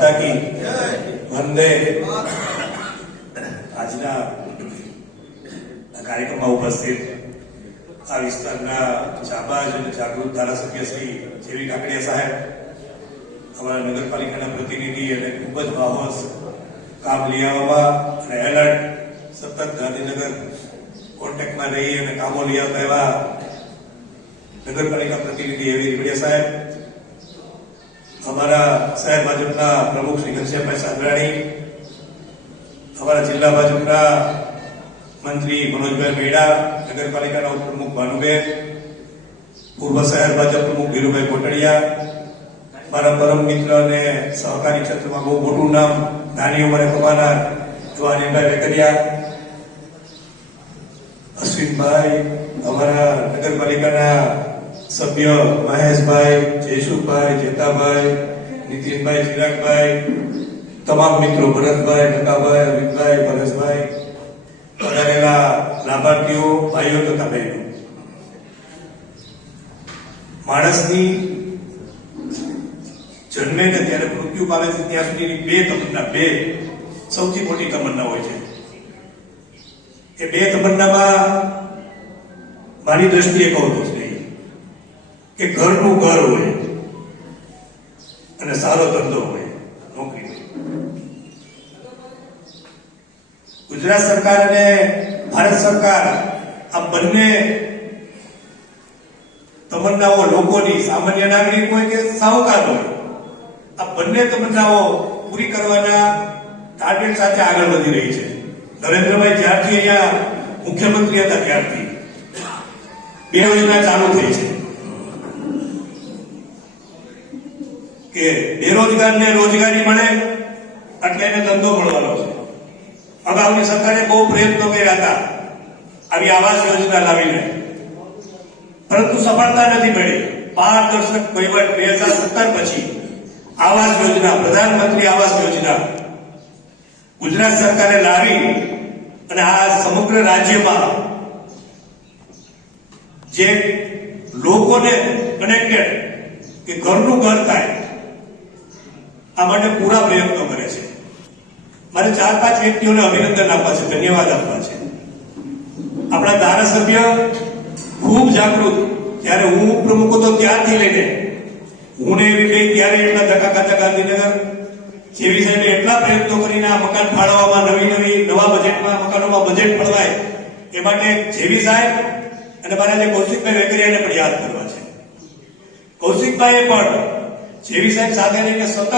માતા કી વંદે। આજના કાર્યક્રમમાં ઉપસ્થિત આ વિસ્તારના જાબાજ અને જાગૃત ધારાસભ્ય શ્રી જેવી કાકડિયા સાહેબ, અમારા નગરપાલિકાના પ્રતિનિધિ અને ખૂબ જ બાહોશ કામ લઈ આવવામાં અને એલર્ટ સતત ગાંધીનગર કોન્ટેક્ટમાં રહી અને કામો લઈ આવતા એવા નગરપાલિકા પ્રતિનિધિ એવી રીવડિયા સાહેબ, અમારા શહેર ભાજપના પ્રમુખ શ્રી ઘનશ્યામભાઈ સાંદરાણી, અમારા જિલ્લા ભાજપના મંત્રી મનોજભાઈ મેડા, નગરપાલિકાના ઉપપ્રમુખ ભાનુબેન, પૂર્વ શહેર ભાજપ પ્રમુખ ધીરુભાઈ કોટડિયા, મારા પરમ મિત્ર અને સહકારી ક્ષેત્રમાં બહુ મોટું નામ નાની ઉંમરે કમાનાર એવા અનિલભાઈ વેકરિયા, અશ્વિનભાઈ, અમારા નગરપાલિકાના સભ્ય મહેશભાઈ, જયસુખભાઈ, જેતાભાઈ, નીતિનભાઈ, ચિરાગભાઈ, તમામ મિત્રો ભરતભાઈ, નકાભાઈ, અમિતભાઈ, પરેશભાઈ, પધારેલા લાભાર્થીઓ, ભાઈઓ તથા બહેનો, માણસની જન્મે ને ત્યારે મૃત્યુ પામે છે ત્યાં સુધીની બે સૌથી મોટી તમન્ના હોય છે। એ બે તમન્નામાં મારી દ્રષ્ટિએ કહું તો કે ઘરનું ઘર હોય અને સારો ધંધો હોય, નોકરી હોય। ગુજરાત સરકાર અને ભારત સરકાર આ બંને તમન્નાઓ લોકોની, સામાન્ય નાગરિક હોય કે સાહુકાર હોય, આ બંને તમન્નાઓ પૂરી કરવાના ટાર્ગેટ સાથે આગળ વધી રહી છે। નરેન્દ્રભાઈ જ્યારથી અહીંયા મુખ્યમંત્રી હતા ત્યારથી બે યોજના ચાલુ થઈ છે કે બેરોજગારને રોજગારી મળે એટલે એને ધંધો મળવાનો છે। અગાઉની સરકારે બહુ પ્રયત્નો કર્યા હતા આવી આવાસ યોજના લાવીને, પરંતુ સફળતા નથી મળી। પારદર્શક વહીવટ 2017 પછી આવાસ યોજના, પ્રધાનમંત્રી આવાસ યોજના ગુજરાત સરકારે લાવી અને આ સમગ્ર રાજ્યમાં જે લોકોને કનેક્ટેડ કે ઘરનું ઘર થાય આ માટે પૂરા પ્રયત્નો કરે છે। મારે 4-5 વ્યક્તિઓને અભિનંદન આપવા છે, ધન્યવાદ આપવા છે। આપણા ધારાસભ્ય ખૂબ જાગૃત, જ્યારે હું પ્રમુખ હતો ત્યારથી લઈને હું ને એવી બેન ત્યારે એટલા ધક્કા ખાતા ગાંધીનગર જેવી સાહેબે એટલા પ્રયત્નો કરીને આ મકાન ફાળવવામાં, નવા બજેટમાં મકાનોમાં બજેટ ફળવાય એ માટે જેવી સાહેબ અને મારા જે કૌશિકભાઈ વેકરિયાને પણ યાદ કરવા છે। કૌશિકભાઈએ પણ જેવી સાહેબ સાથે રહીને સતત